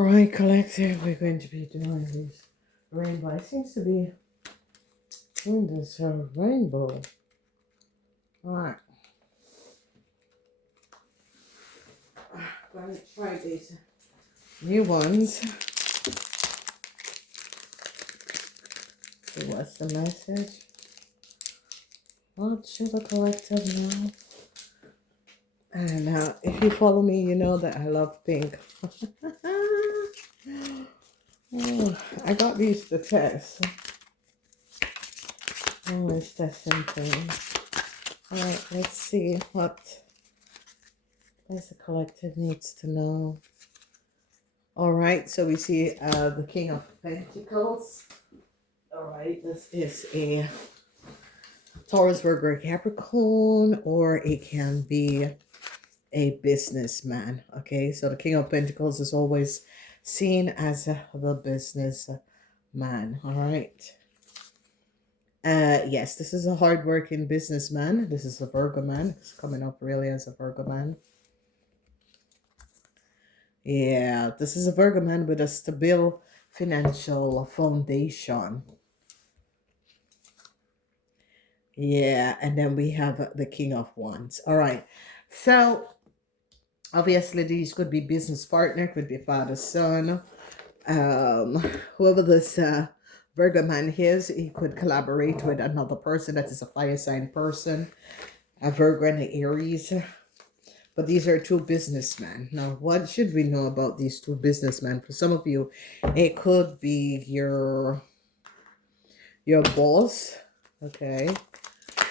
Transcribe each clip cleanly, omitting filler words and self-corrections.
All right, collective, we're going to be doing this rainbow. It seems to be doing this rainbow. All right, I'm going to try these new ones. See what's the message? What should the collective know? And if you follow me, you know that I love pink. Oh, I got these to test. Always testing things. Alright, let's see what the collective needs to know. Alright, so we see the King of Pentacles. Alright, this is a Taurus, Virgo, Capricorn, or it can be a businessman. Okay, so the King of Pentacles is always seen as the business man. All right. Yes, this is a hardworking businessman. This is a Virgo man. It's coming up really as a Virgo man. Yeah, this is a Virgo man with a stable financial foundation. Yeah, and then we have the King of Wands. All right. So obviously these could be business partner, could be father, son. Whoever this Virgo man is, he could collaborate with another person that is a fire sign person, a Virgo and an Aries. But these are two businessmen. Now, what should we know about these two businessmen? For some of you, it could be your boss. Okay.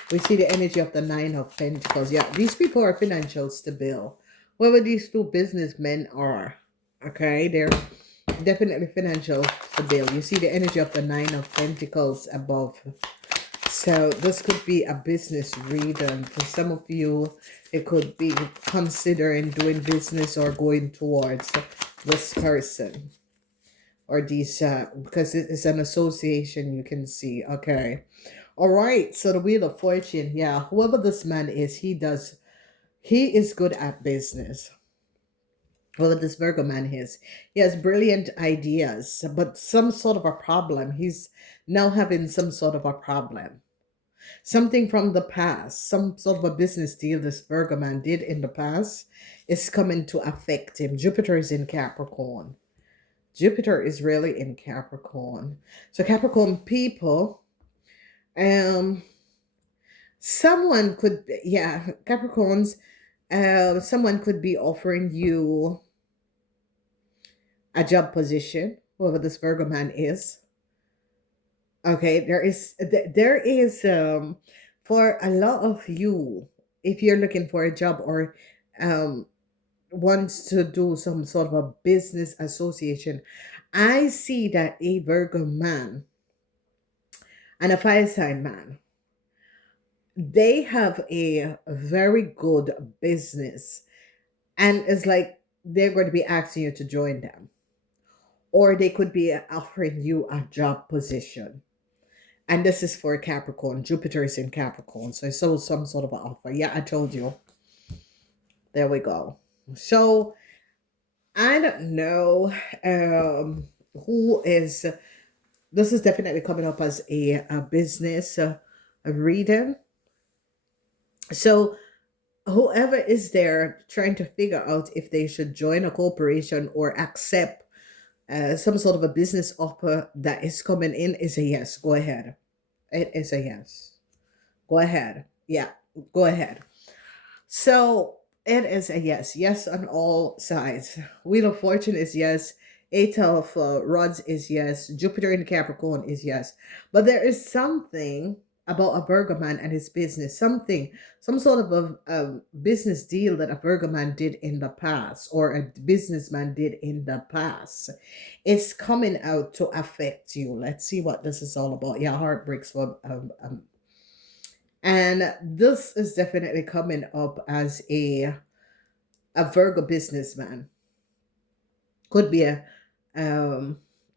We see the energy of the Nine of Pentacles. Yeah, these people are financial stable. Whoever these two businessmen are. Okay, they're definitely financial stable. You see the energy of the Nine of Pentacles above. So this could be a business reading. For some of you, it could be considering doing business or going towards this person. Or these, because it is an association you can see. Okay. All right. So the Wheel of Fortune. Yeah. Whoever this man is, he is good at business. Well, this Virgo man is. He has brilliant ideas, but some sort of a problem. He's now having some sort of a problem. Something from the past, some sort of a business deal this Virgo man did in the past is coming to affect him. Jupiter is in Capricorn. Jupiter is really in Capricorn. So Capricorn people, someone could, yeah, Capricorns, someone could be offering you a job position, whoever this Virgo man is. Okay, there is for a lot of you, if you're looking for a job or um wants to do some sort of a business association, I see that a Virgo man and a fire sign man, they have a very good business, and it's like they're going to be asking you to join them, or they could be offering you a job position. And this is for Capricorn. Jupiter is in Capricorn. So I saw some sort of an offer. Yeah, I told you. There we go. So I don't know who is. This is definitely coming up as a business reading. So whoever is there trying to figure out if they should join a corporation or accept some sort of a business offer that is coming in is a yes. Go ahead. It is a yes. Go ahead. Yeah, go ahead. So it is a yes. Yes on all sides. Wheel of Fortune is yes. Eight of Rods is yes. Jupiter in Capricorn is yes. But there is something about a Virgo man and his business. Some sort of a business deal that a Virgo man did in the past or a businessman did in the past. It's coming out to affect you. Let's see what this is all about. Yeah, heartbreaks for and this is definitely coming up as a Virgo businessman. Could be a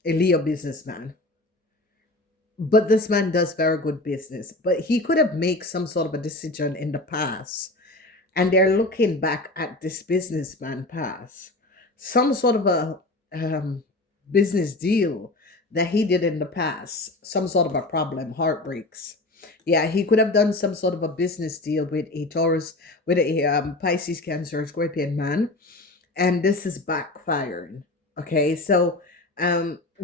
Leo businessman. But this man does very good business. But he could have made some sort of a decision in the past. And they're looking back at this businessman past. Some sort of a business deal that he did in the past, some sort of a problem, heartbreaks. Yeah, he could have done some sort of a business deal with a Taurus, with a Pisces, Cancer, Scorpion man, and this is backfiring. Okay, so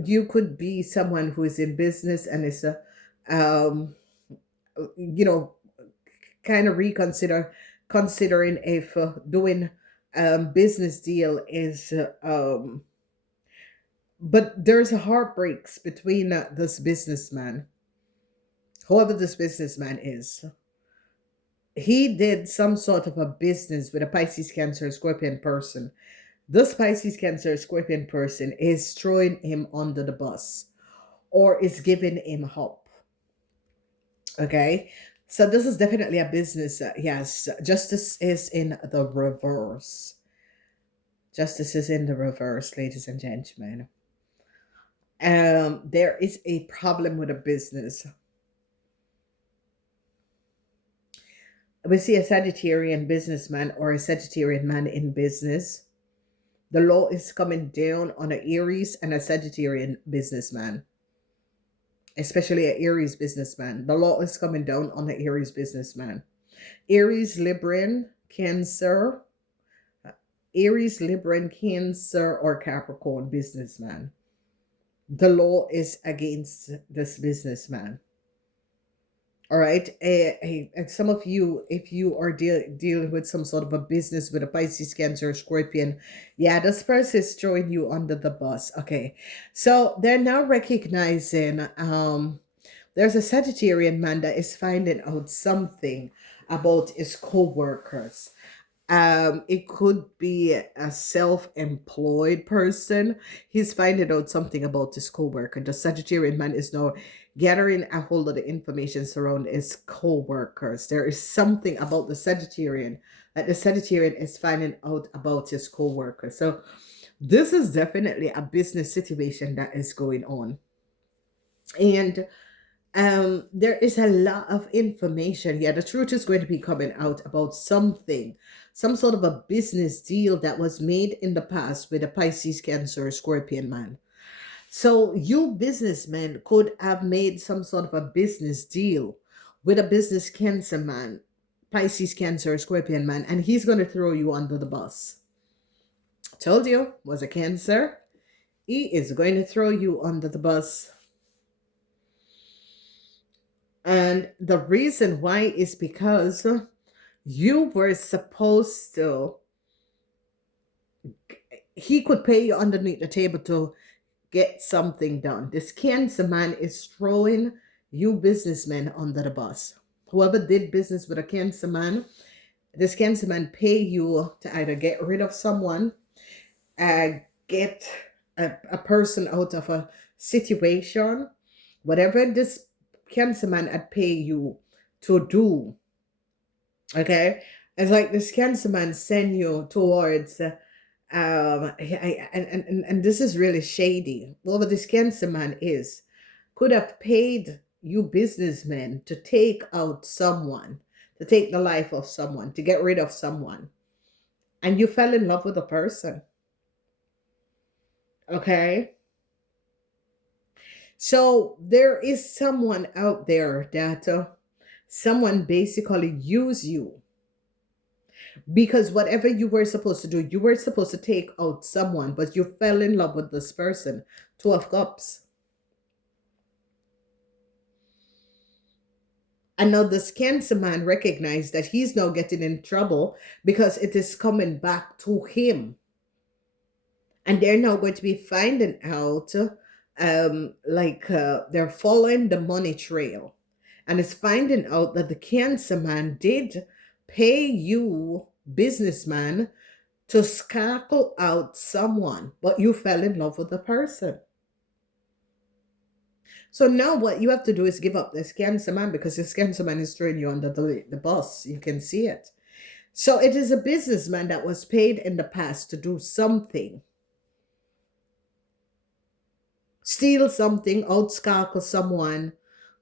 you could be someone who is in business and is um, you know, kind of reconsider considering if doing business deal is but there's a heartbreaks between this businessman, whoever this businessman is. He did some sort of a business with a Pisces, Cancer, Scorpion person. This Pisces, Cancer, Scorpion person is throwing him under the bus or is giving him hope. Okay, so this is definitely a business. Yes, justice is in the reverse. Justice is in the reverse, ladies and gentlemen. There is a problem with a business. We see a Sagittarian businessman or a Sagittarian man in business. The law is coming down on an Aries and a Sagittarian businessman, especially an Aries businessman. The law is coming down on an Aries businessman. Aries, Libran, Cancer, Aries, Libran, Cancer, or Capricorn businessman. The law is against this businessman. All right. And some of you, if you are dealing with some sort of a business with a Pisces, Cancer, Scorpion, yeah, this person is throwing you under the bus. Okay. So they're now recognizing there's a Sagittarian man that is finding out something about his co-workers. It could be a self-employed person. He's finding out something about his co-worker. The Sagittarian man is now gathering a hold of the information surrounding his co-workers. There is something about the Sagittarian that the Sagittarian is finding out about his co-worker. So this is definitely a business situation that is going on. And there is a lot of information. Yeah, the truth is going to be coming out about something, some sort of a business deal that was made in the past with a Pisces, Cancer, Scorpion man. So you businessmen could have made some sort of a business deal with a business Cancer man, Pisces, Cancer, Scorpion man, and he's going to throw you under the bus. Told you, was a Cancer. He is going to throw you under the bus. And the reason why is because you were supposed to, he could pay you underneath the table to get something done. This Cancer man is throwing you businessmen under the bus. Whoever did business with a Cancer man, this Cancer man pay you to either get rid of someone, get a person out of a situation, whatever this Cancer man had pay you to do. Okay, it's like this Cancer man send you towards and this is really shady. Whoever this Cancer man is could have paid you businessmen to take out someone, to take the life of someone, to get rid of someone, and you fell in love with a person. Okay, so there is someone out there that someone basically use you, because whatever you were supposed to do, you were supposed to take out someone, but you fell in love with this person. Two of Cups. And now this Cancer man recognized that he's now getting in trouble because it is coming back to him. And they're now going to be finding out, they're following the money trail. And it's finding out that the Cancer man did pay you, businessman, to sparkle out someone, but you fell in love with the person. So now what you have to do is give up this Cancer man, because this Cancer man is throwing you under the bus. You can see it. So it is a businessman that was paid in the past to do something. Steal something, outsparkle someone,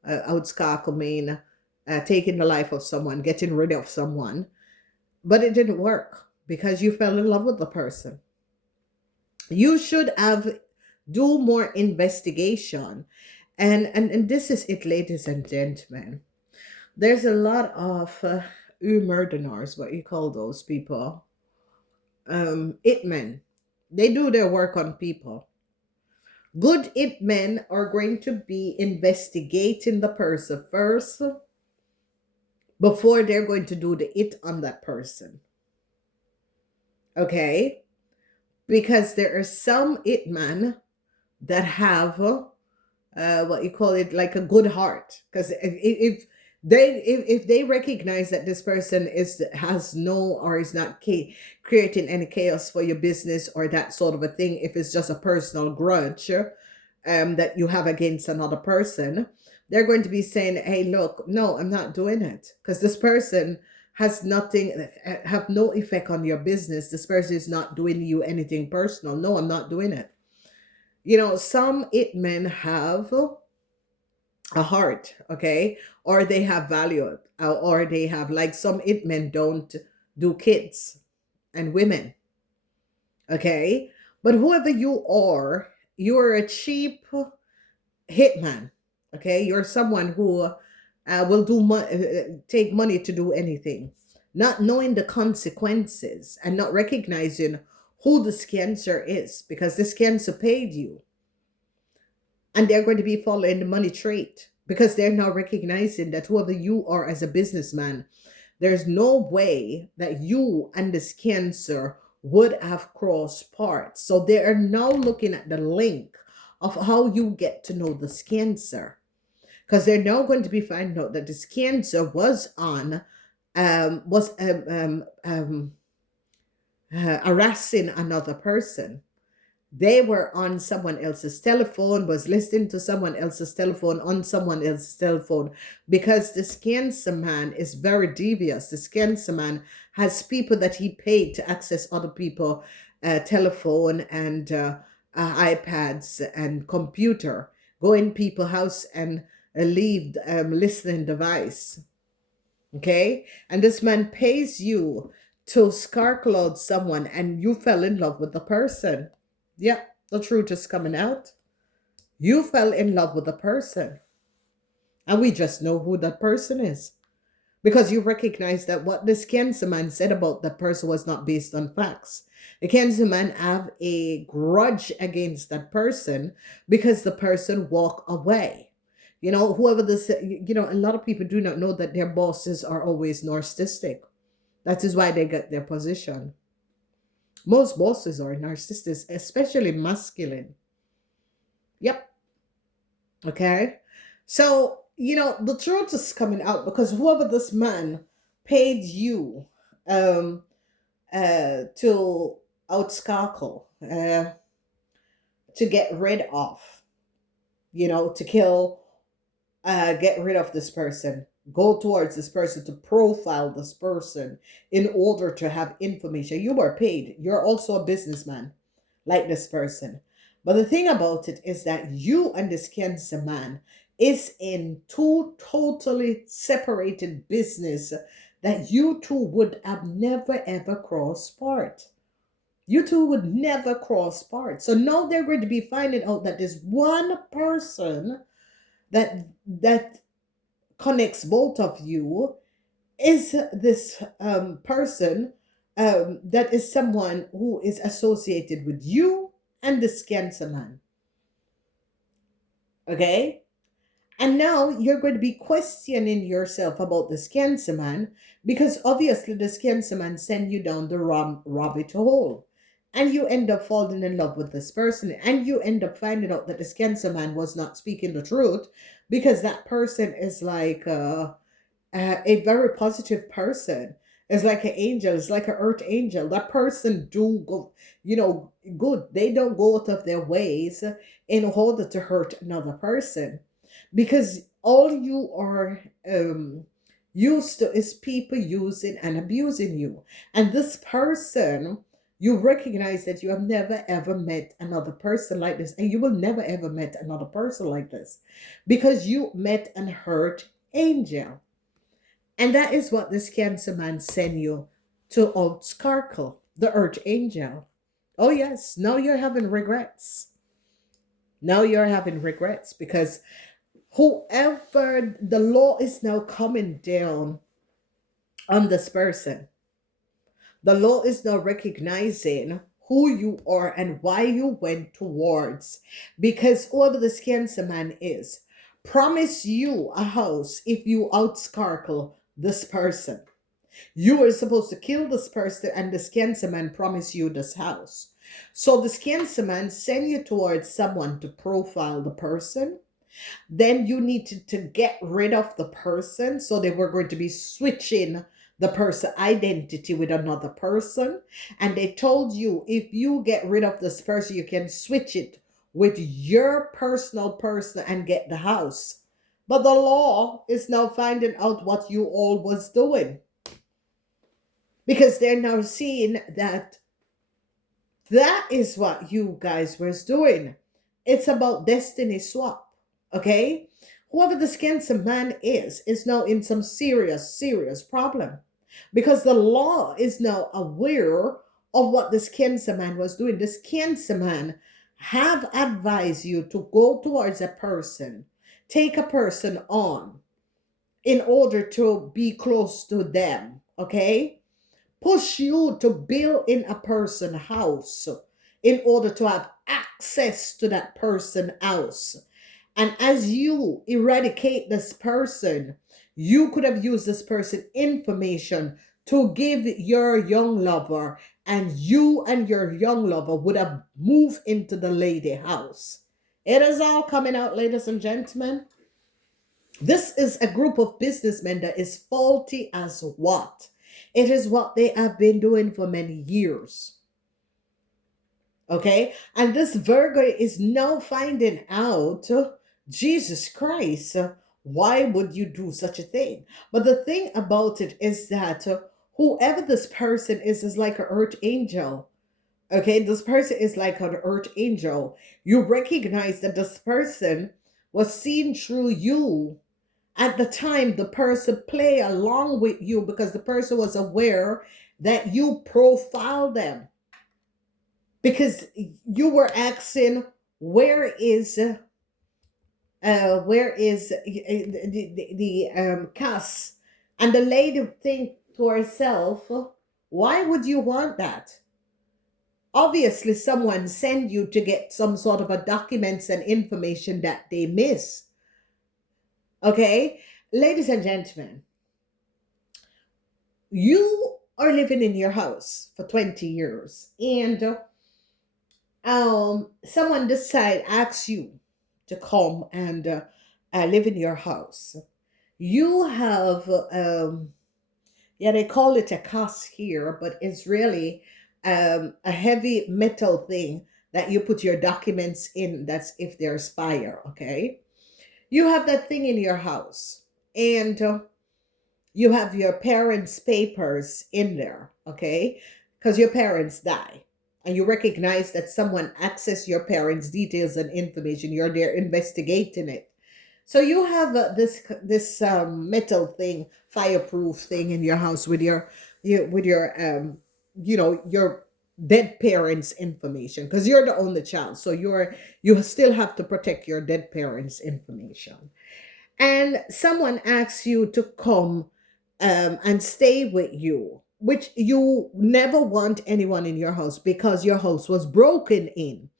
outsparkle mean taking the life of someone, getting rid of someone. But it didn't work because you fell in love with the person. You should have do more investigation. And this is it, ladies and gentlemen. There's a lot of murderers, what you call those people, it men. They do their work on people. Good it men are going to be investigating the person first before they're going to do the it on that person. Okay? Because there are some it men that have what you call it, like a good heart. Because if they recognize that this person has no or is not creating any chaos for your business or that sort of a thing, if it's just a personal grudge that you have against another person, they're going to be saying, hey, look, no, I'm not doing it, because this person has nothing, have no effect on your business. This person is not doing you anything personal. No, I'm not doing it. Some it men have a heart, okay, or they have value, or they have, like, some it men don't do kids and women, okay. But whoever you are, you're a cheap hitman, okay. You're someone who will take money to do anything, not knowing the consequences and not recognizing who the cancer is, because this cancer paid you, and they're going to be following the money trait, because they're now recognizing that whoever you are as a businessman, there's no way that you and this cancer would have crossed paths. So they are now looking at the link of how you get to know this cancer, because they're now going to be finding out that this cancer was on was harassing another person. They were on someone else's telephone, was listening to someone else's telephone on someone else's telephone, because this cancer man is very devious. This cancer man has people that he paid to access other people telephone and iPads and computer, go in people's house and leave listening device. Okay, and this man pays you to scarkle out someone, and you fell in love with the person. Yeah, the truth is coming out. You fell in love with the person, and we just know who that person is, because you recognize that what this cancer man said about that person was not based on facts. The cancer man have a grudge against that person because the person walked away. Whoever this, a lot of people do not know that their bosses are always narcissistic. That is why they get their position. Most bosses are narcissists, especially masculine. Yep. Okay. So, the truth is coming out, because whoever this man paid you to outscarkle, to get rid of, to kill, get rid of this person, go towards this person, to profile this person in order to have information. You were paid. You're also a businessman like this person. But the thing about it is that you and this cancer man is in two totally separated business, that you two would have never ever crossed paths. You two would never cross paths. So now they're going to be finding out that there's one person that connects both of you, is this person that is someone who is associated with you and this cancer man. Okay? And now you're going to be questioning yourself about this cancer man, because obviously this cancer man send you down the rabbit hole. And you end up falling in love with this person, and you end up finding out that this cancer man was not speaking the truth, because that person is like a very positive person. It's like an angel. It's like an earth angel. That person do go, good. They don't go out of their ways in order to hurt another person, because all you are used to is people using and abusing you. And this person, you recognize that you have never ever met another person like this, and you will never ever met another person like this, because you met an hurt angel. And that is what this cancer man sent you to outsparkle, the earth angel. Oh, yes. Now you're having regrets. Now you're having regrets because whoever the law is now coming down on this person, the law is now recognizing who you are and why you went towards. Because whoever this cancer man is, promise you a house if you outsparkle this person. You were supposed to kill this person, and this cancer man promised you this house. So this cancer man send you towards someone to profile the person. Then you need to get rid of the person. So they were going to be switching the person identity with another person. And they told you if you get rid of this person, you can switch it with your personal person and get the house. But the law is now finding out what you all was doing, because they're now seeing that that is what you guys were doing. It's about destiny swap, okay? Whoever this cancer man is now in some serious problem, because the law is now aware of what this cancer man was doing. This cancer man have advised you to go towards a person, take a person on in order to be close to them, okay? Push you to build in a person house in order to have access to that person house. And as you eradicate this person, you could have used this person information to give your young lover, and you and your young lover would have moved into the lady house. It is all coming out, ladies and gentlemen. This is a group of businessmen that is faulty as what? It is what they have been doing for many years. Okay? And this Virgo is now finding out, Jesus Christ, why would you do such a thing? But the thing about it is that whoever this person is like an earth angel. Okay? This person is like an earth angel. You recognize that this person was seen through you. At the time, the person play along with you because the person was aware that you profile them, because you were asking where is the Cass, and the lady think to herself, why would you want that? Obviously someone sent you to get some sort of a documents and information that they miss. Okay, ladies and gentlemen, you are living in your house for 20 years, and someone asks you to come and live in your house. You have yeah, they call it a cast here, but it's really a heavy metal thing that you put your documents in. That's if there's fire. Okay, you have that thing in your house, and you have your parents' papers in there, okay? Because your parents die. And you recognize that someone accessed your parents' details and information. You're there investigating it. So you have this metal thing, fireproof thing in your house with your your dead parents' information, because you're the only child. So you still have to protect your dead parents' information. And someone asks you to come and stay with you, which you never want anyone in your house because your house was broken in.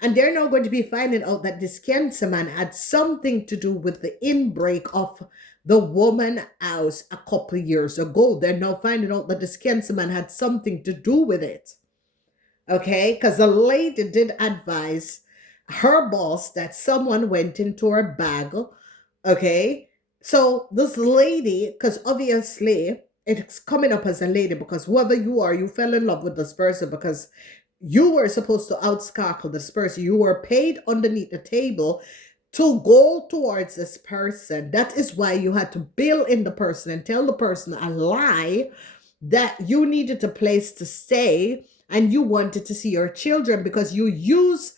And they're now going to be finding out that this cancer man had something to do with the inbreak of the woman house a couple years ago. They're now finding out that this cancer man had something to do with it. Okay, because the lady did advise her boss that someone went into her bag. Okay, so this lady, because obviously it's coming up as a lady, because whoever you are, you fell in love with this person because you were supposed to outsparkle this person. You were paid underneath the table to go towards this person. That is why you had to bill in the person and tell the person a lie that you needed a place to stay and you wanted to see your children, because you use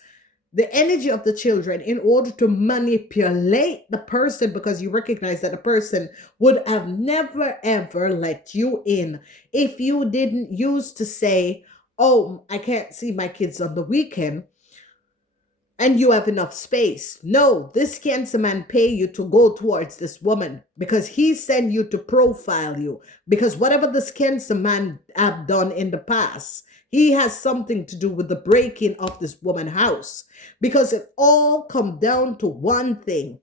the energy of the children in order to manipulate the person, because you recognize that the person would have never ever let you in if you didn't use to say, oh, I can't see my kids on the weekend, and you have enough space. No, this cancer man pay you to go towards this woman because he sent you to profile you. Because whatever this cancer man have done in the past, he has something to do with the breaking of this woman's house. Because it all come down to one thing,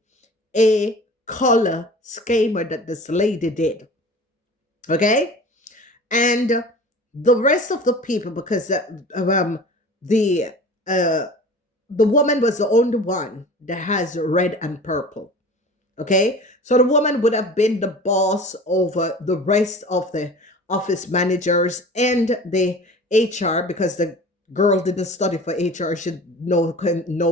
a color schema that this lady did. Okay? And the rest of the people, because the uh the woman was the only one that has red and purple. Okay, so the woman would have been the boss over the rest of the office managers and the HR, because the girl didn't study for HR. She no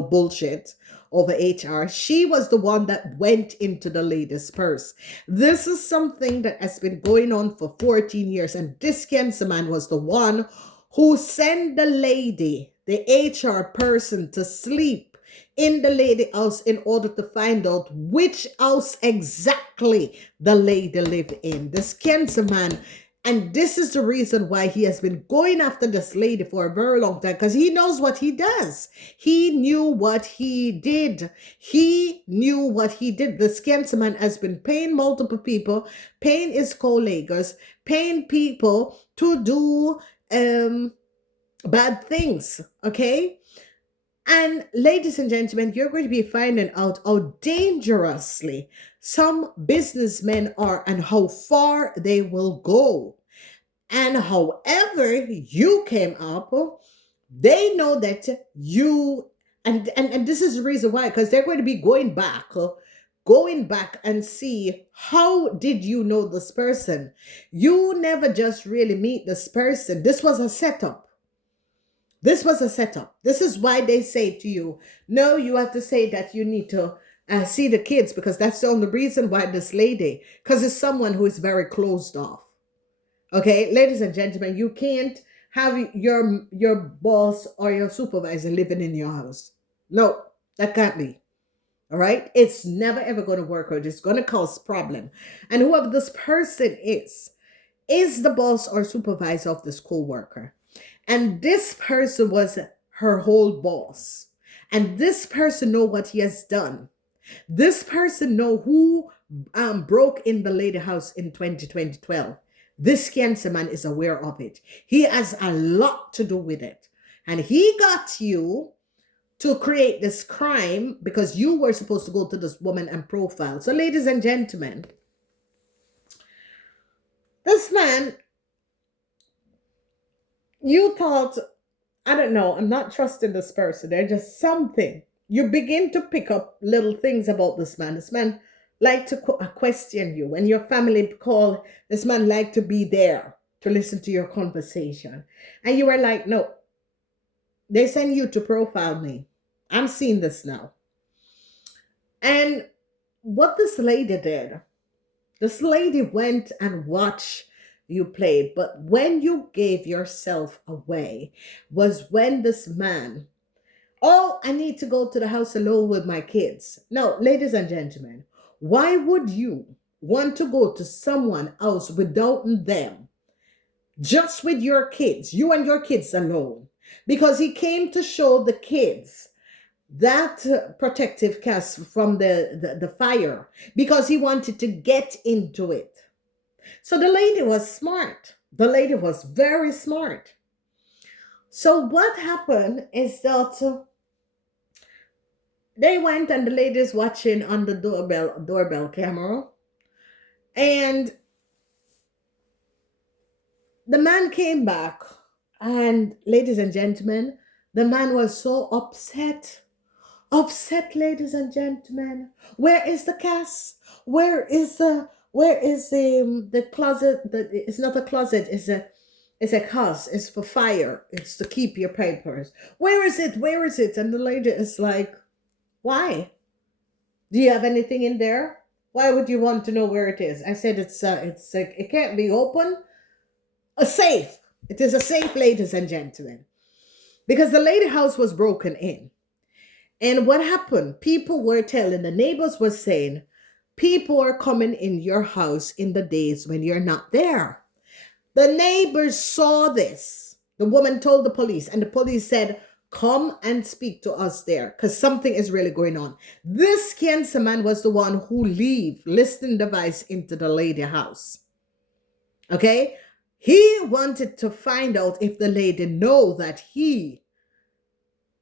bullshit over HR. She was the one that went into the lady's purse. This is something that has been going on for 14 years, and this cancer man was the one who sent the lady, the HR person, to sleep in the lady house in order to find out which house exactly the lady lived in. This cancer man. And this is the reason why he has been going after this lady for a very long time, because he knows what he does. He knew what he did. He knew what he did. This cancer man has been paying multiple people, paying his colleagues, paying people to do bad things. Okay? And ladies and gentlemen, you're going to be finding out how dangerously some businessmen are and how far they will go. And however you came up, they know that you, and this is the reason why, because they're going to be going back and see, how did you know this person? You never just really meet this person. This was a setup. This was a setup. This is why they say to you, no, you have to say that you need to see the kids, because that's the only reason why this lady, because it's someone who is very closed off. Okay, ladies and gentlemen, you can't have your boss or your supervisor living in your house. No, that can't be. All right, it's never ever going to work out. It's going to cause problem. And whoever this person is the boss or supervisor of this co-worker. And this person was her whole boss. And this person know what he has done. This person know who broke in the lady house in 2012. This cancer man is aware of it. He has a lot to do with it. And he got you to create this crime because you were supposed to go to this woman and profile. So ladies and gentlemen, this man, you thought, I don't know, I'm not trusting this person. There's just something. You begin to pick up little things about this man. This man like to question you. When your family call, this man like to be there to listen to your conversation. And you were like, no, they send you to profile me. I'm seeing this now. And what this lady did, this lady went and watched you played, but when you gave yourself away was when this man, oh, I need to go to the house alone with my kids. No, ladies and gentlemen, why would you want to go to someone else without them, just with your kids, you and your kids alone? Because he came to show the kids that protective cast from the fire, because he wanted to get into it. So the lady was smart. The lady was very smart. So what happened is that they went and the lady's watching on the doorbell camera. And the man came back. And ladies and gentlemen, the man was so upset. Upset, ladies and gentlemen. Where is the cast? Where is the closet? It's not a closet. It's a cast. It's for fire. It's to keep your papers. Where is it? Where is it? And the lady is like, why? Do you have anything in there? Why would you want to know where it is? I said it can't be open. A safe. It is a safe, ladies and gentlemen, because the lady house was broken in. And what happened? People were telling, the neighbors were saying, people are coming in your house in the days when you're not there. The neighbors saw this. The woman told the police, and the police said, come and speak to us there because something is really going on. This cancer man was the one who leave listening device into the lady house. Okay? He wanted to find out if the lady know that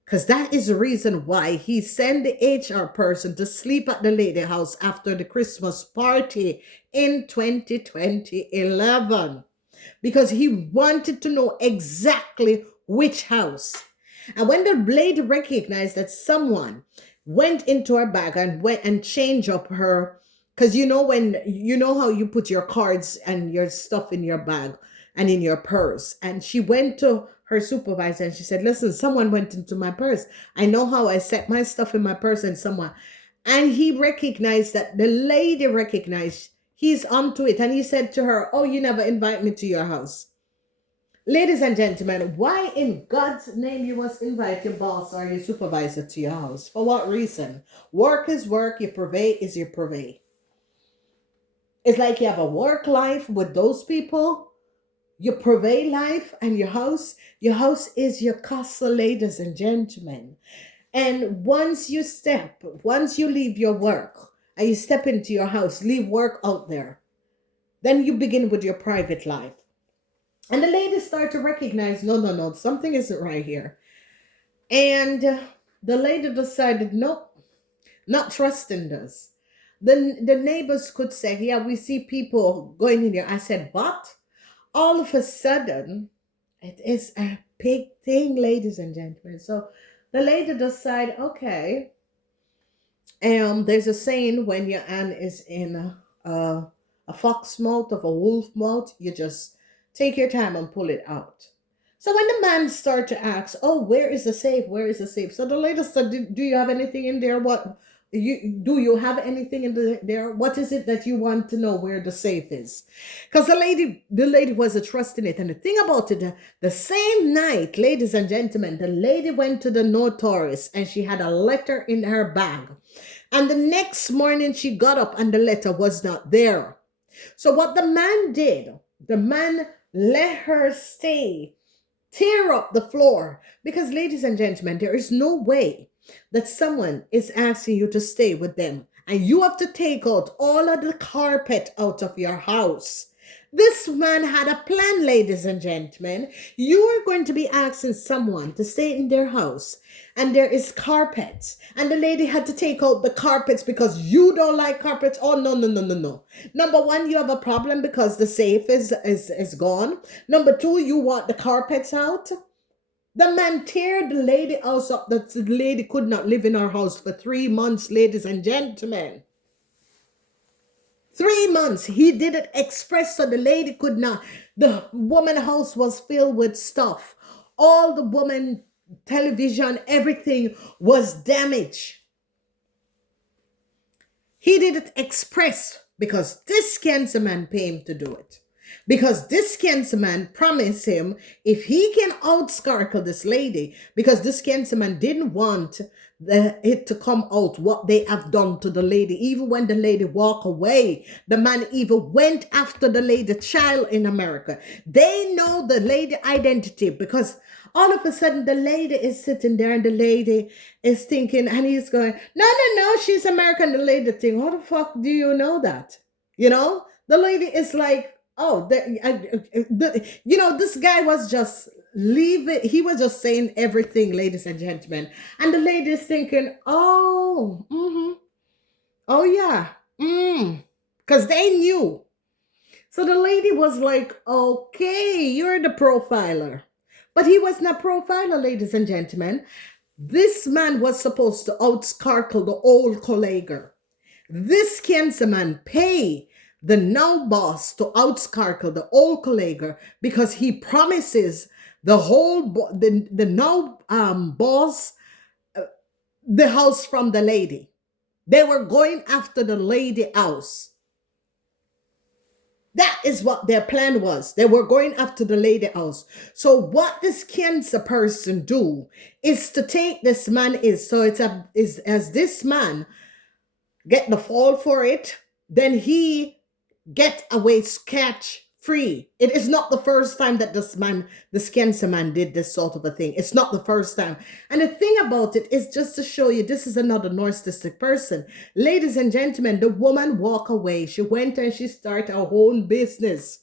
because that is the reason why he sent the HR person to sleep at the lady house after the Christmas party in 2011. Because he wanted to know exactly which house. And when the lady recognized that someone went into her bag and went and changed up her, because you know how you put your cards and your stuff in your bag and in your purse. And she went to her supervisor and she said, listen, someone went into my purse. I know how I set my stuff in my purse and someone. And he recognized that the lady recognized he's onto it. And he said to her, oh, you never invite me to your house. Ladies and gentlemen, why in God's name you must invite your boss or your supervisor to your house? For what reason? Work is work, your purvey is your purvey. It's like you have a work life with those people, your purvey life, and your house is your castle, ladies and gentlemen. And once you leave your work and you step into your house, leave work out there, then you begin with your private life. And the ladies start to recognize, no, something isn't right here. And the lady decided, nope, not trusting this. The neighbors could say, yeah, we see people going in there. I said, but all of a sudden, it is a big thing, ladies and gentlemen. So the lady decided, okay, there's a saying when your hand is in a fox mouth of a wolf mouth, you just take your time and pull it out. So when the man started to ask, oh, where is the safe? Where is the safe? So the lady said, do you have anything in there? Do you have anything in there? What is it that you want to know where the safe is? Because the lady was a trust in it. And the thing about it, the same night, ladies and gentlemen, the lady went to the notarist and she had a letter in her bag. And the next morning she got up and the letter was not there. So what the man did, the man let her stay, tear up the floor. Because ladies and gentlemen, there is no way that someone is asking you to stay with them and you have to take out all of the carpet out of your house. This man had a plan, ladies and gentlemen. You are going to be asking someone to stay in their house and there is carpets and the lady had to take out the carpets because you don't like carpets. Oh, no. Number one, you have a problem because the safe is gone. Number two, you want the carpets out. The man teared the lady house up that the lady could not live in her house for 3 months, ladies and gentlemen. 3 months. He did it express so the lady could not. The woman house was filled with stuff. All the woman television, everything was damaged. He did it express because this cancer man paid him to do it. Because this cancer man promised him if he can outscarkle this lady, because this cancer man didn't want it to come out what they have done to the lady. Even when the lady walked away, the man even went after the lady child in America. They know the lady identity because all of a sudden the lady is sitting there and the lady is thinking and he's going, no, she's American. The lady think, how the fuck do you know that? You know, the lady is like, oh, this guy was just leaving. He was just saying everything, ladies and gentlemen. And the lady is thinking, oh, oh yeah, because they knew. So the lady was like, okay, you're the profiler. But he was not profiler, ladies and gentlemen. This man was supposed to outscarkle the old colleague. This cancer man pay the now boss to outscarkle the old colleague because he promises the whole the now boss the house from the lady. They were going after the lady house. That is what their plan was. They were going after the lady house. So what this cancer person do is to take this man as this man get the fall for it, then he get away scratch free. It is not the first time that this cancer man did this sort of a thing. It's not the first time. And the thing about it is just to show you this is another narcissistic person. Ladies and gentlemen, the woman walked away. She went and she started her own business.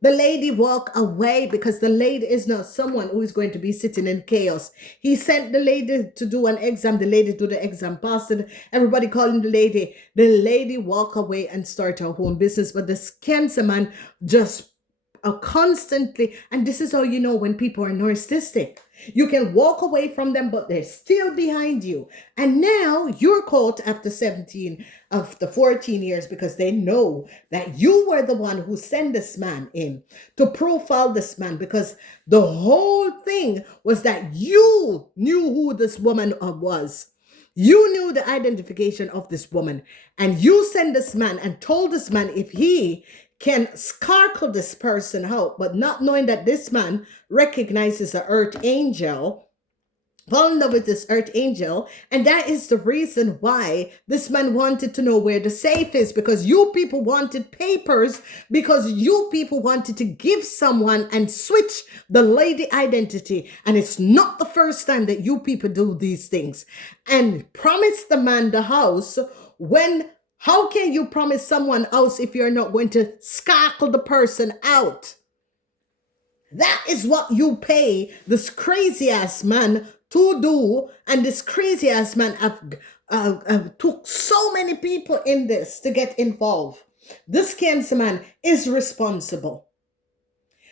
The lady walked away because the lady is not someone who is going to be sitting in chaos. He sent the lady to do an exam. The lady do the exam, passed it. Everybody calling the lady. The lady walked away and started her own business. But this cancer man just constantly, and this is how you know when people are narcissistic. You can walk away from them, but they're still behind you. And now you're caught after 17 of the 14 years because they know that you were the one who sent this man in to profile this man, because the whole thing was that you knew who this woman was. You knew the identification of this woman, and you sent this man and told this man if he can sparkle this person out, but not knowing that this man recognizes the earth angel, fall in love with this earth angel. And that is the reason why this man wanted to know where the safe is, because you people wanted papers, because you people wanted to give someone and switch the lady identity. And it's not the first time that you people do these things and promise the man the house when. How can you promise someone else if you're not going to sparkle the person out? That is what you pay this crazy ass man to do. And this crazy ass man took so many people in this to get involved. This cancer man is responsible.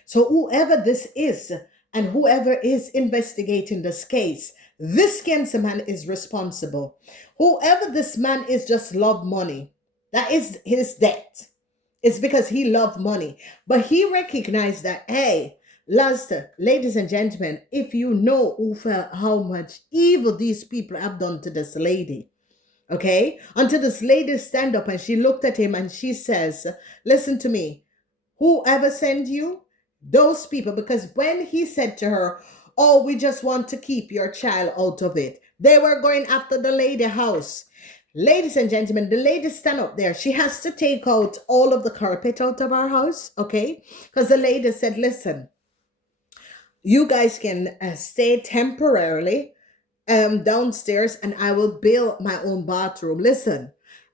So whoever this is and whoever is investigating this case, this cancer man is responsible. Whoever this man is just love money. That is his debt. It's because he loved money. But he recognized that, hey, ladies and gentlemen, if you know how much evil these people have done to this lady, okay? Until this lady stand up and she looked at him and she says, listen to me, whoever sent you, those people, because when he said to her, oh, we just want to keep your child out of it, they were going after the lady house. Ladies and gentlemen, the lady stand up there. She has to take out all of the carpet out of our house, okay? Because the lady said, listen, you guys can stay temporarily downstairs and I will build my own bathroom. Listen,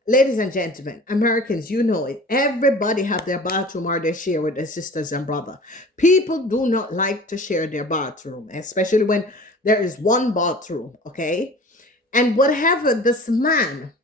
ladies and gentlemen, Americans, you know it. Everybody have their bathroom or they share with their sisters and brother. People do not like to share their bathroom, especially when there is one bathroom, okay? And whatever this man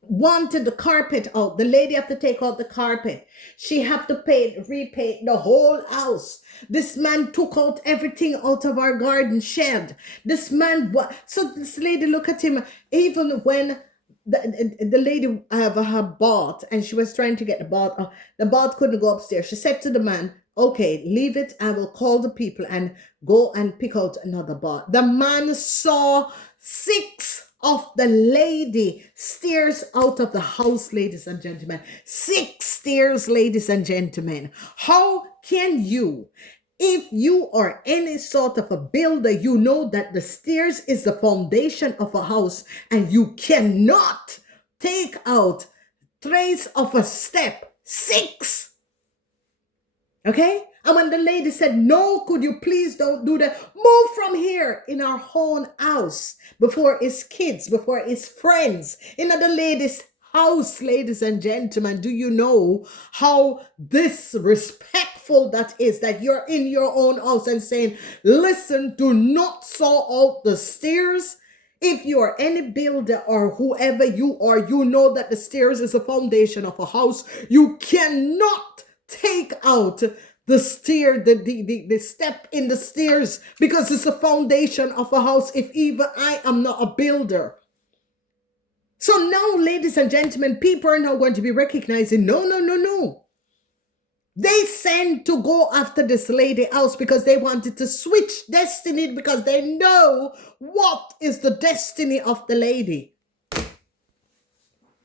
wanted the carpet out, the lady have to take out the carpet. She have to repaint the whole house. This man took out everything out of our garden shed. This man, so this lady look at him, even when the lady have her bath and she was trying to get the bath couldn't go upstairs. She said to the man, okay, leave it. I will call the people and go and pick out another bath. The man saw 6 of the lady stairs out of the house, ladies and gentlemen. 6 stairs, ladies and gentlemen. How can you, if you are any sort of a builder, you know that the stairs is the foundation of a house and you cannot take out trace of a step. 6. Okay? And when the lady said, no, could you please don't do that? Move from here in our own house before his kids, before his friends, in the lady's house, ladies and gentlemen. Do you know how disrespectful that is, that you're in your own house and saying, listen, do not saw out the stairs? If you are any builder or whoever you are, you know that the stairs is the foundation of a house. You cannot take out the step in the stairs because it's the foundation of a house, if even I am not a builder. So now, ladies and gentlemen, people are now going to be recognizing, no. They sent to go after this lady house because they wanted to switch destiny, because they know what is the destiny of the lady.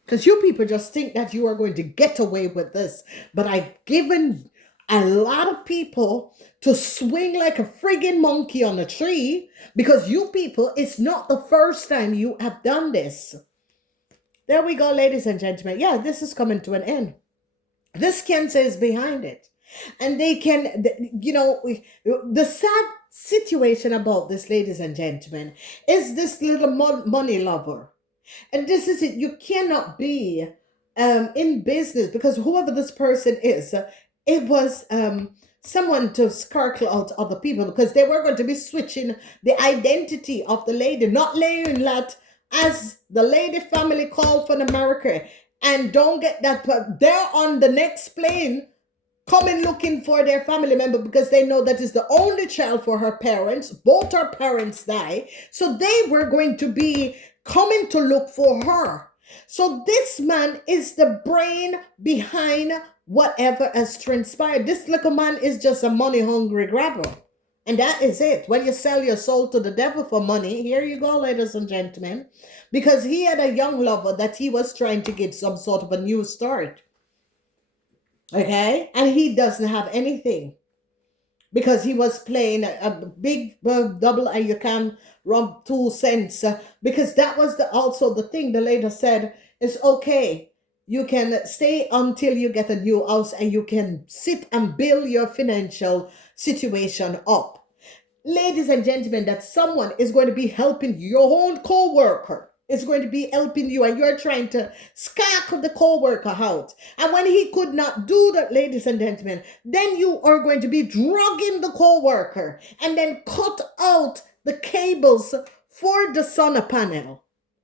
Because you people just think that you are going to get away with this. But I've given a lot of people to swing like a friggin' monkey on a tree, because you people, it's not the first time you have done this. There we go, ladies and gentlemen. Yeah, this is coming to an end. This cancer is behind it. And they can, the sad situation about this, ladies and gentlemen, is this little money lover. And this is it. You cannot be in business because whoever this person is, it was someone to sparkle out other people because they were going to be switching the identity of the lady, not laying that as the lady family called from America. And don't get that, but they're on the next plane coming looking for their family member because they know that is the only child for her parents. Both her parents die. So they were going to be coming to look for her. So this man is the brain behind whatever has transpired. This little man is just a money hungry grabber. And that is it. When you sell your soul to the devil for money, here you go, ladies and gentlemen. Because he had a young lover that he was trying to give some sort of a new start. Okay? And he doesn't have anything. Because he was playing a big double and you can rub 2 cents. Because that was also the thing the lady said is okay. You can stay until you get a new house and you can sit and build your financial situation up. Ladies and gentlemen, that someone is going to be helping your own co-worker is going to be helping you and you're trying to scark the co-worker out. And when he could not do that, ladies and gentlemen, then you are going to be drugging the co-worker and then cut out the cables for the solar panel.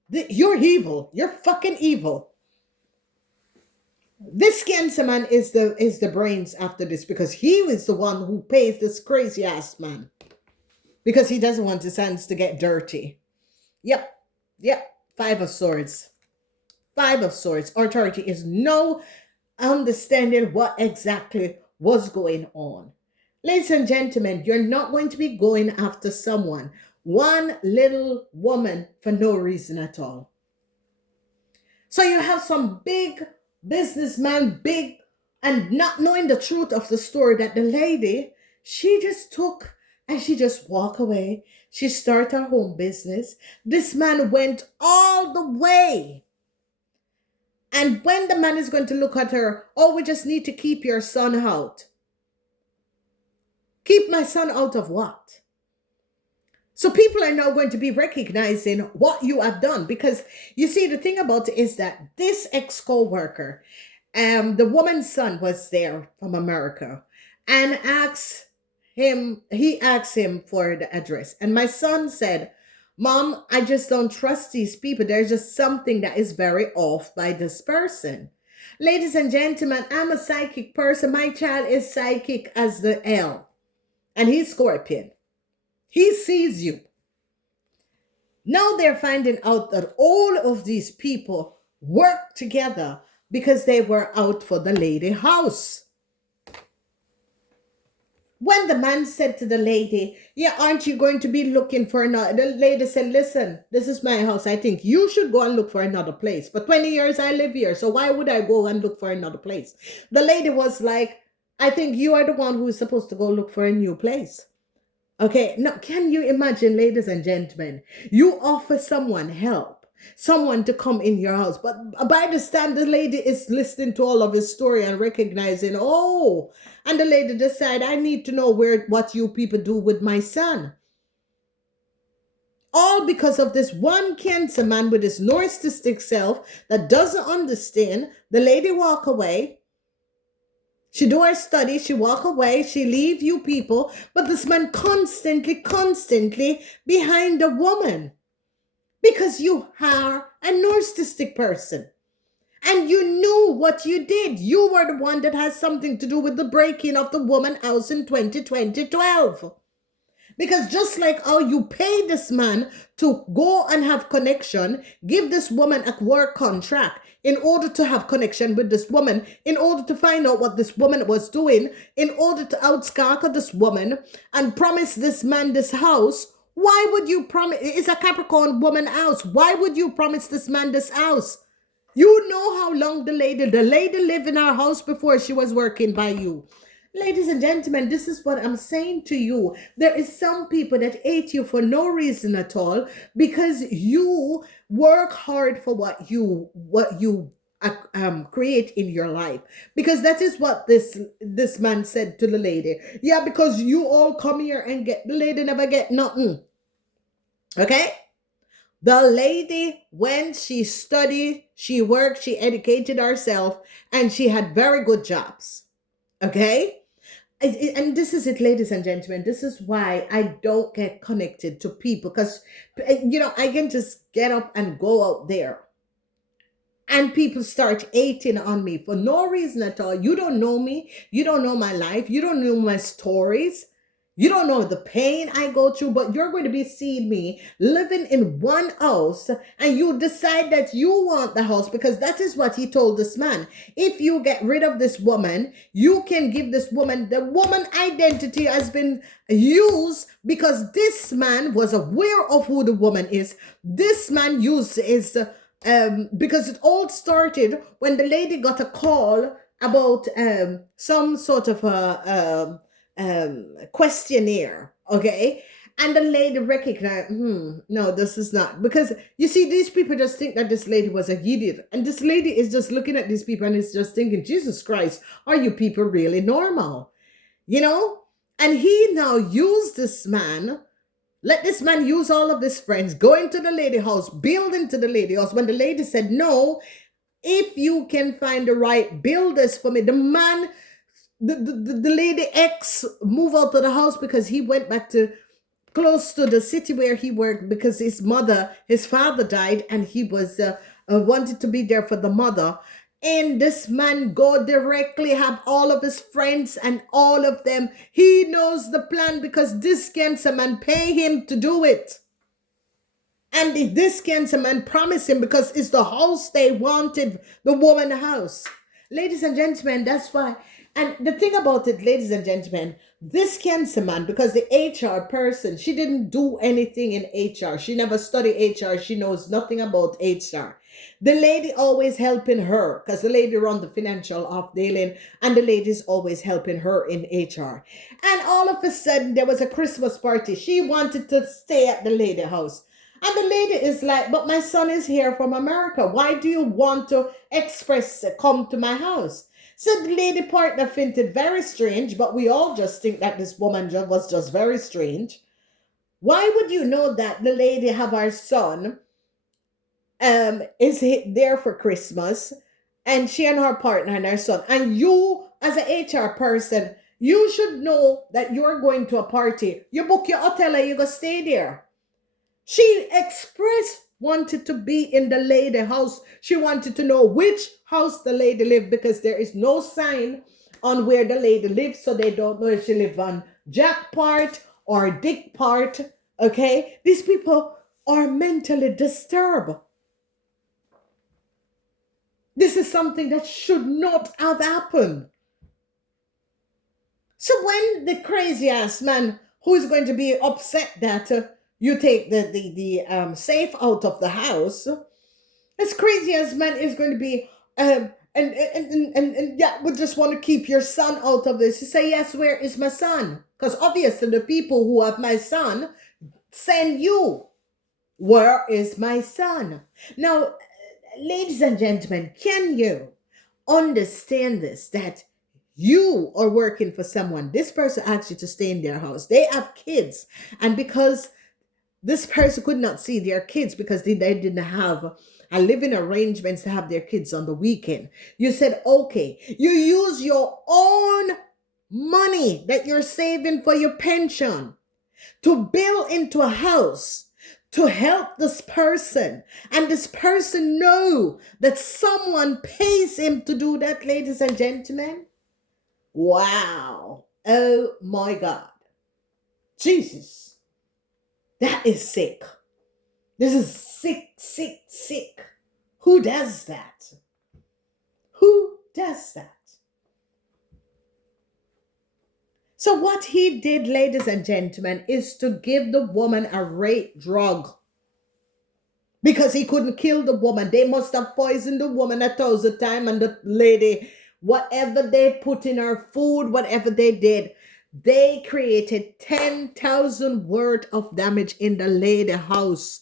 You're evil. You're fucking evil. This cancer man is the brains after this because he is the one who pays this crazy ass man. Because he doesn't want his hands to get dirty. Yep. 5 of Swords. 5 of Swords. Authority is no understanding what exactly was going on. Ladies and gentlemen, you're not going to be going after someone, one little woman, for no reason at all. So you have some big businessman, big, and not knowing the truth of the story that the lady, she just took and she just walked away. She started her home business. This man went all the way. And when the man is going to look at her, oh, we just need to keep your son out. Keep my son out of what? So people are now going to be recognizing what you have done. Because you see, the thing about it is that this ex-co-worker, the woman's son was there from America and he asked him for the address. And my son said, Mom, I just don't trust these people. There's just something that is very off by this person. Ladies and gentlemen, I'm a psychic person. My child is psychic as the L. And he's Scorpion. He sees you. Now they're finding out that all of these people work together because they were out for the lady house. When the man said to the lady, yeah, aren't you going to be looking for another? The lady said, listen, this is my house. I think you should go and look for another place. For 20 years I live here, so why would I go and look for another place? The lady was like, I think you are the one who is supposed to go look for a new place. Okay, now can you imagine, ladies and gentlemen, you offer someone help, someone to come in your house, but by this time the lady is listening to all of his story and recognizing, oh, and the lady decide, I need to know what you people do with my son. All because of this one cancer man with his narcissistic self that doesn't understand. The lady walk away. She do her study, she walk away, she leave you people, but this man constantly behind the woman. Because you are a narcissistic person. And you knew what you did. You were the one that has something to do with the breaking of the woman house in 2012. Because just like how you pay this man to go and have connection, give this woman a work contract in order to have connection with this woman, in order to find out what this woman was doing, in order to outscarker this woman and promise this man this house. Why would you promise? It's a Capricorn woman house. Why would you promise this man this house? You know how long the lady lived in our house before she was working by you. Ladies and gentlemen, this is what I'm saying to you. There is some people that hate you for no reason at all because you work hard for what you create in your life, because that is what this man said to the lady. Yeah, because you all come here and get, the lady never get nothing. Okay. The lady, when she studied, she worked, she educated herself, and she had very good jobs. Okay. And this is it, ladies and gentlemen. This is why I don't get connected to people, because, I can just get up and go out there and people start hating on me for no reason at all. You don't know me. You don't know my life. You don't know my stories. You don't know the pain I go through, but you're going to be seeing me living in one house, and you decide that you want the house, because that is what he told this man. If you get rid of this woman, you can give this woman, the woman identity has been used, because this man was aware of who the woman is. This man used his because it all started when the lady got a call about some sort of a questionnaire, okay? And the lady recognized, no, this is not. Because you see, these people just think that this lady was a idiot. And this lady is just looking at these people and is just thinking, Jesus Christ, are you people really normal? And he now used this man. Let this man use all of his friends, go into the lady house, build into the lady house. When the lady said, no, if you can find the right builders for me, the man, the lady X moved out of the house because he went back to close to the city where he worked, because his father died, and he was wanted to be there for the mother. And this man go directly, have all of his friends and all of them. He knows the plan, because this cancer man pay him to do it. And this cancer man promised him, because it's the house they wanted, the woman house. Ladies and gentlemen, that's why. And the thing about it, ladies and gentlemen, this cancer man, because the HR person, she didn't do anything in HR. She never studied HR. She knows nothing about HR. The lady always helping her, because the lady run the financial off dealing, and the lady's always helping her in HR. And all of a sudden, there was a Christmas party. She wanted to stay at the lady house. And the lady is like, but my son is here from America. Why do you want to come to my house? So the lady partner found it very strange, but we all just think that this woman was just very strange. Why would you know that the lady have her son is there for Christmas, and she and her partner and her son, and you as an HR person, you should know that you're going to a party. You book your hotel and you go stay there. She expressed wanted to be in the lady house. She wanted to know which house the lady lived, because there is no sign on where the lady lives, so they don't know if she lives on Jack part or Dick part. Okay, these people are mentally disturbed. This is something that should not have happened. So when the crazy ass man, who is going to be upset that you take the safe out of the house, this crazy ass man is going to be and yeah, would just want to keep your son out of this. You say, yes, where is my son? Because obviously the people who have my son send you. Where is my son? Now, ladies and gentlemen, can you understand this? That you are working for someone. This person asked you to stay in their house. They have kids. And because this person could not see their kids, because they didn't have a living arrangements to have their kids on the weekend, you said, okay, you use your own money that you're saving for your pension to build into a house to help this person, and this person know that someone pays him to do that, ladies and gentlemen. Wow. Oh my God. Jesus. That is sick. This is sick, sick, sick. Who does that? Who does that? So what he did, ladies and gentlemen, is to give the woman a rape drug. Because he couldn't kill the woman. They must have poisoned the woman 1,000 times, and the lady, whatever they put in her food, whatever they did, they created 10,000 worth of damage in the lady house.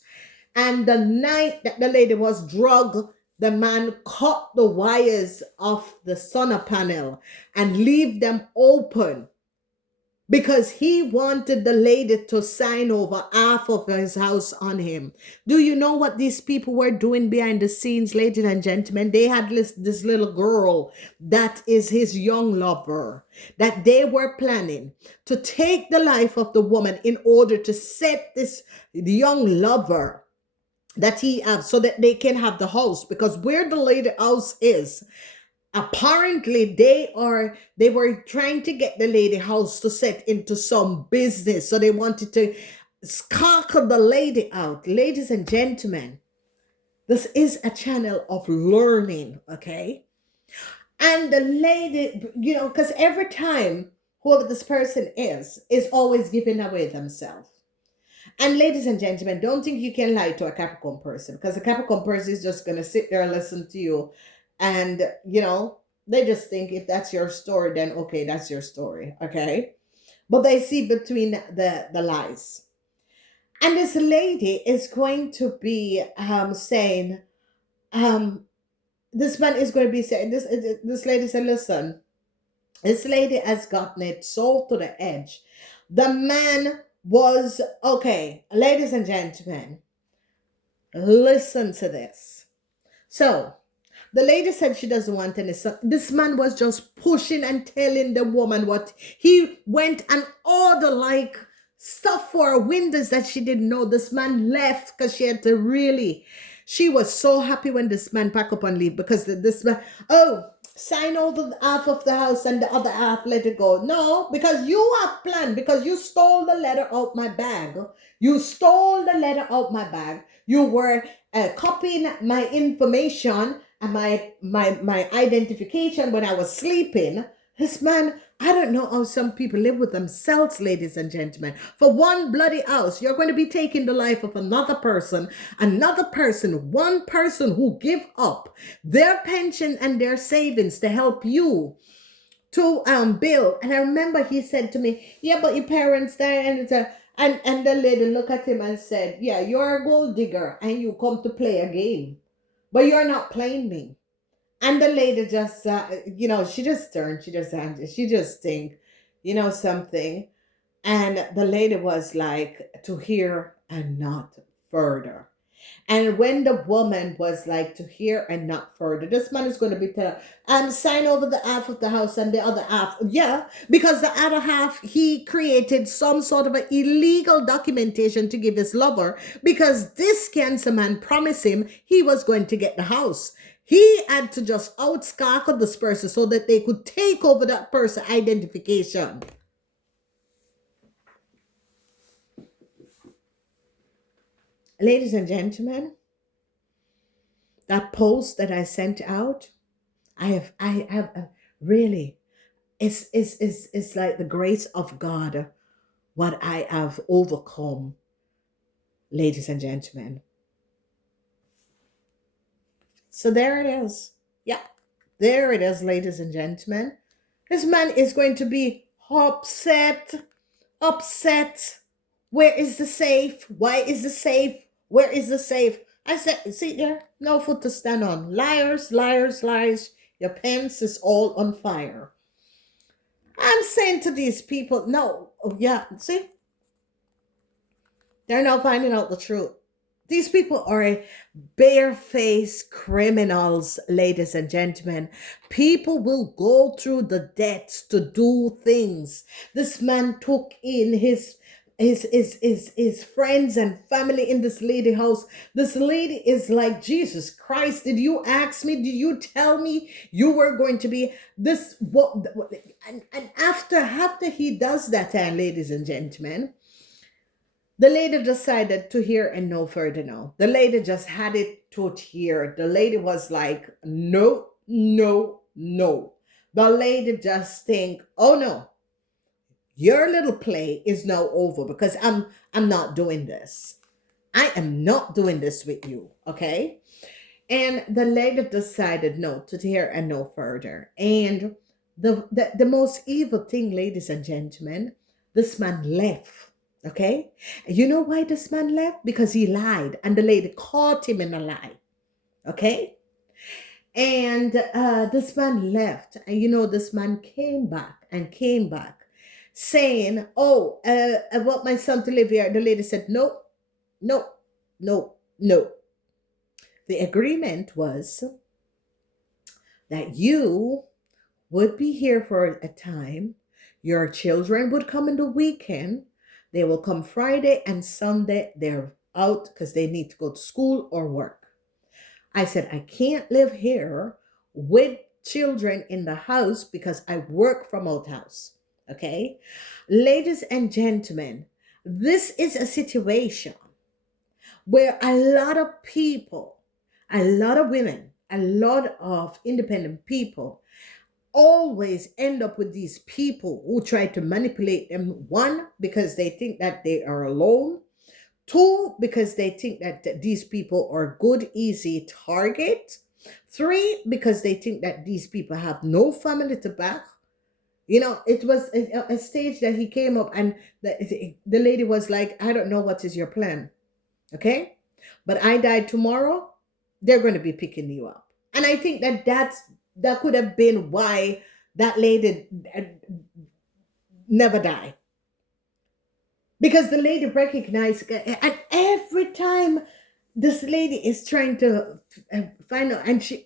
And the night that the lady was drugged, the man cut the wires of the solar panel and leave them open because he wanted the lady to sign over half of his house on him. Do you know what these people were doing behind the scenes, ladies and gentlemen? They had this little girl that is his young lover, that they were planning to take the life of the woman in order to set this young lover that he has so that they can have the house, because where the lady house is, apparently they were trying to get the lady house to set into some business, so they wanted to scarkle the lady out. Ladies and gentlemen, this is a channel of learning, okay? And the lady, because every time whoever this person is always giving away themselves. And ladies and gentlemen, don't think you can lie to a Capricorn person, because a Capricorn person is just going to sit there and listen to you. And, they just think if that's your story, then okay, that's your story. Okay. But they see between the lies. And this lady is going to be saying, this man is going to be saying, this lady said, listen, this lady has gotten it so to the edge. The man was, okay, ladies and gentlemen, listen to this. So, the lady said she doesn't want any son. This man was just pushing and telling the woman what he went and ordered, like stuff for her windows that she didn't know. This man left because she had to really, she was so happy when this man packed up and leave, because this man, oh, sign over half of the house and the other half let it go. No, because you have planned, because you stole the letter out my bag. You stole the letter out my bag. You were copying my information and my identification when I was sleeping. This man, I don't know how some people live with themselves, ladies and gentlemen. For one bloody house, you're going to be taking the life of another person, one person who give up their pension and their savings to help you to build. And I remember he said to me, yeah, but your parents there, and it's and the lady looked at him and said, yeah, you're a gold digger and you come to play a game, but you're not playing me. And the lady just, she just turned, she just think, something. And the lady was like, to hear and not further. And when the woman was like, to hear and not further, this man is going to be telling, sign over the half of the house and the other half. Yeah, because the other half, he created some sort of an illegal documentation to give his lover, because this Cancer man promised him he was going to get the house. He had to just outscark this person so that they could take over that person's identification. Ladies and gentlemen, that post that I sent out, I have really, it's like the grace of God, what I have overcome, ladies and gentlemen. So there it is. Yeah, there it is, ladies and gentlemen. This man is going to be upset. Where is the safe? Why is the safe? Where is the safe? I said, see there, no foot to stand on. Liars, liars, liars. Your pants is all on fire. I'm saying to these people, no, oh, yeah, see? They're now finding out the truth. These people are barefaced criminals, ladies and gentlemen. People will go through the debts to do things. This man took in his friends and family in this lady house. This lady is like, Jesus Christ, did you ask me? Did you tell me you were going to be this? What? And after he does that, ladies and gentlemen, the lady decided to hear and no further now. The lady just had it to here. The lady was like, no, no, no. The lady just think, oh no, your little play is now over, because I'm not doing this. I am not doing this with you, okay? And the lady decided no to hear and no further. And the most evil thing, ladies and gentlemen, this man left. Okay? You know why this man left? Because he lied and the lady caught him in a lie. Okay? And this man left. And you know, this man came back and came back saying, oh, I want my son to live here. The lady said, no, no, no, no. The agreement was that you would be here for a time. Your children would come in the weekend. They will come Friday and Sunday. They're out because they need to go to school or work. I said, I can't live here with children in the house because I work from out house. Okay. Ladies and gentlemen, this is a situation where a lot of people, a lot of women, a lot of independent people always end up with these people who try to manipulate them. One, because they think that they are alone. Two, because they think that these people are good, easy target. Three, because they think that these people have no family to back. You know, it was a stage that he came up and the lady was like, I don't know what is your plan. Okay. But I died tomorrow. They're going to be picking you up. And I think that that could have been why that lady never died. Because the lady recognized, and every time this lady is trying to find out, and she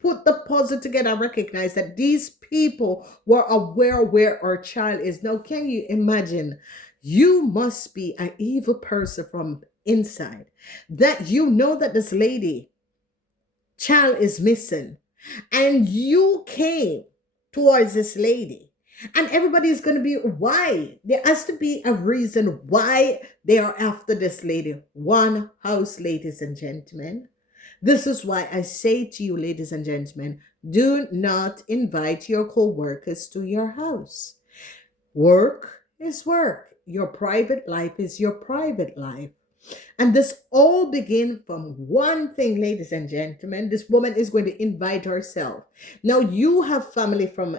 put the puzzle together, recognize that these people were aware where our child is. Now, can you imagine? You must be an evil person from inside that you know that this lady child is missing, and you came towards this lady. And everybody's going to be, why? There has to be a reason why they are after this lady. One house, ladies and gentlemen. This is why I say to you, ladies and gentlemen, do not invite your co-workers to your house. Work is work. Your private life is your private life. And this all begin from one thing, ladies and gentlemen. This woman is going to invite herself. Now you have family from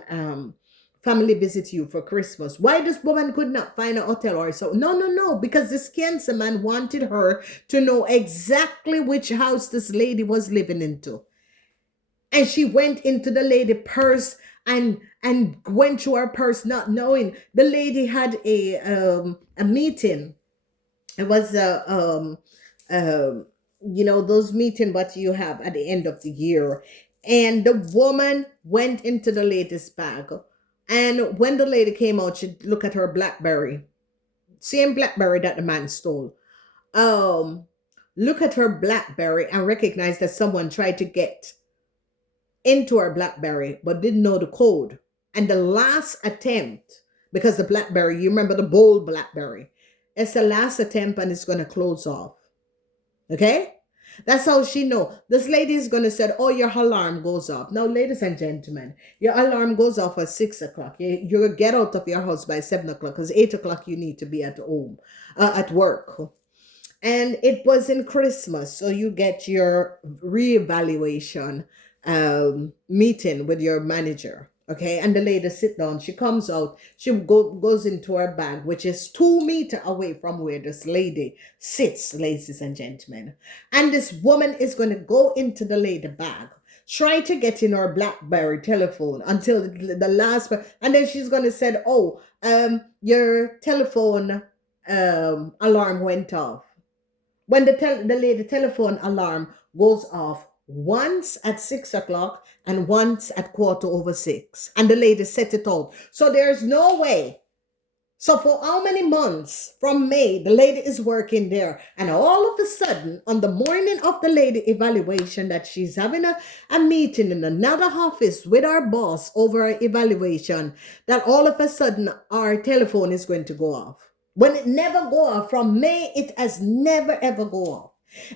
family visit you for Christmas. Why this woman could not find a hotel or so? No, no, no. Because this cancer man wanted her to know exactly which house this lady was living into. And she went into the lady purse and went through her purse not knowing. The lady had a meeting. It was you know, those meeting what you have at the end of the year. And the woman went into the lady's bag. And when the lady came out, she looked at her BlackBerry. Same BlackBerry that the man stole. Look at her BlackBerry and recognize that someone tried to get into her BlackBerry but didn't know the code. And the last attempt, because the BlackBerry, you remember the bold BlackBerry, it's the last attempt and it's going to close off. Okay? That's how she know. This lady is going to say, oh, your alarm goes off. Now, ladies and gentlemen, your alarm goes off at 6 o'clock. You get out of your house by 7 o'clock because 8 o'clock you need to be at home, at work. And it was in Christmas. So you get your reevaluation meeting with your manager. Okay, and the lady sit down. She comes out. She goes into her bag, which is 2 meters away from where this lady sits, ladies and gentlemen. And this woman is going to go into the lady bag, try to get in her BlackBerry telephone until the last one, and then she's going to say, "Oh, your telephone alarm went off." When the lady telephone alarm goes off once at 6 o'clock and once at 6:15, and the lady set it out. So there's no way. So for how many months from May, the lady is working there, and all of a sudden, on the morning of the lady evaluation, that she's having a meeting in another office with our boss over her evaluation, that all of a sudden our telephone is going to go off. When it never go off, from May, it has never ever go off.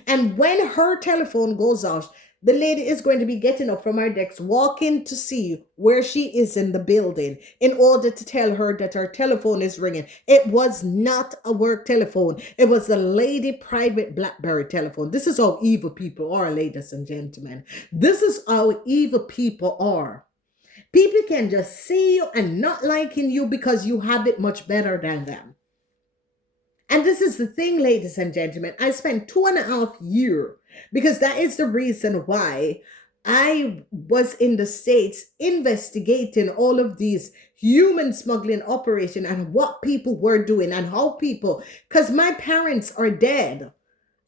And when her telephone goes off, the lady is going to be getting up from her desk, walking to see where she is in the building in order to tell her that her telephone is ringing. It was not a work telephone. It was a lady private BlackBerry telephone. This is how evil people are, ladies and gentlemen. This is how evil people are. People can just see you and not liking you because you have it much better than them. And this is the thing, ladies and gentlemen. I spent 2.5 years because that is the reason why I was in the States investigating all of these human smuggling operation and what people were doing and how people, because my parents are dead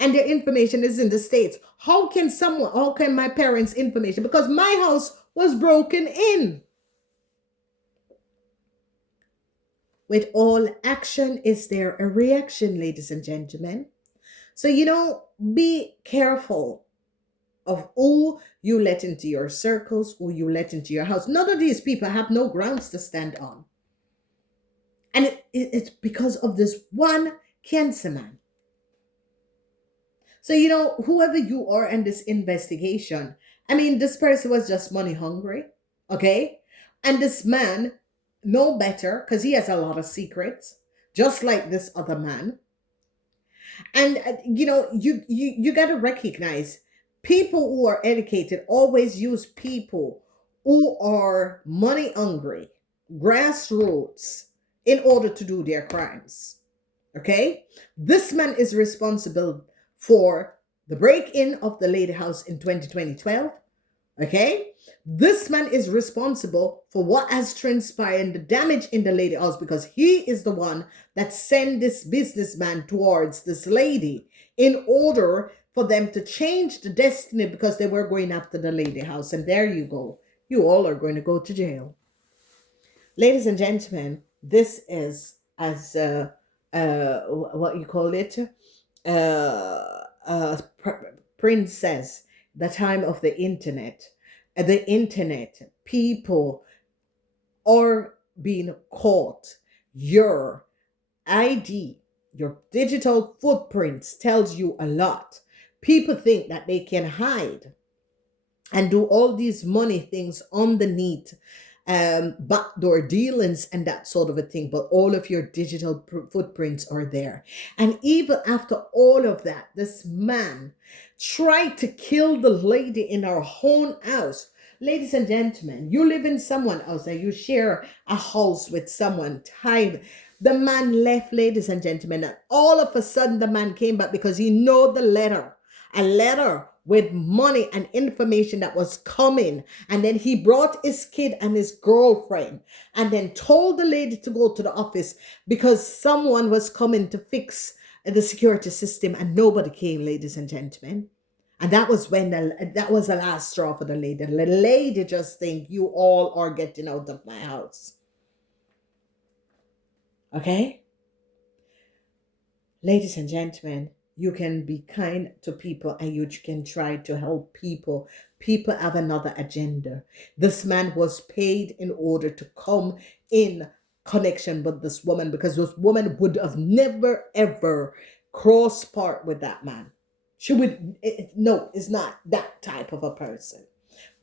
and their information is in the States. How can my parents' information? Because my house was broken in. With all action, is there a reaction, ladies and gentlemen? So, be careful of who you let into your circles, who you let into your house. None of these people have no grounds to stand on. And it's because of this one Cancer man. So, whoever you are in this investigation, I mean, this person was just money hungry, okay? And this man, know better, because he has a lot of secrets, just like this other man. And, you got to recognize people who are educated always use people who are money hungry, grassroots, in order to do their crimes. Okay? This man is responsible for the break-in of the lady house in 2012. Okay? This man is responsible for what has transpired, the damage in the lady house, because he is the one that sent this businessman towards this lady in order for them to change the destiny, because they were going after the lady house. And there you go. You all are going to go to jail. Ladies and gentlemen, this is, as what you call it, Prince says, the time of the internet. The internet, people are being caught. Your ID, your digital footprints tells you a lot. People think that they can hide and do all these money things underneath backdoor dealings and that sort of a thing, but all of your digital footprints are there. And even after all of that, this man tried to kill the lady in our own house. Ladies and gentlemen, you live in someone else and you share a house with someone. The man left, ladies and gentlemen, and all of a sudden the man came back because he know the letter. A letter with money and information that was coming. And then he brought his kid and his girlfriend and then told the lady to go to the office because someone was coming to fix the security system, and nobody came, ladies and gentlemen. And that was when that was the last straw for the lady. The lady just think you all are getting out of my house. Okay? Ladies and gentlemen, you can be kind to people and you can try to help people. People have another agenda. This man was paid in order to come in connection with this woman, because this woman would have never ever crossed part with that man. She would, no, it's not that type of a person.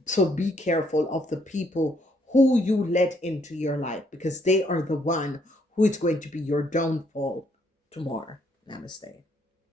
So be careful of the people who you let into your life, because they are the one who is going to be your downfall tomorrow. Namaste.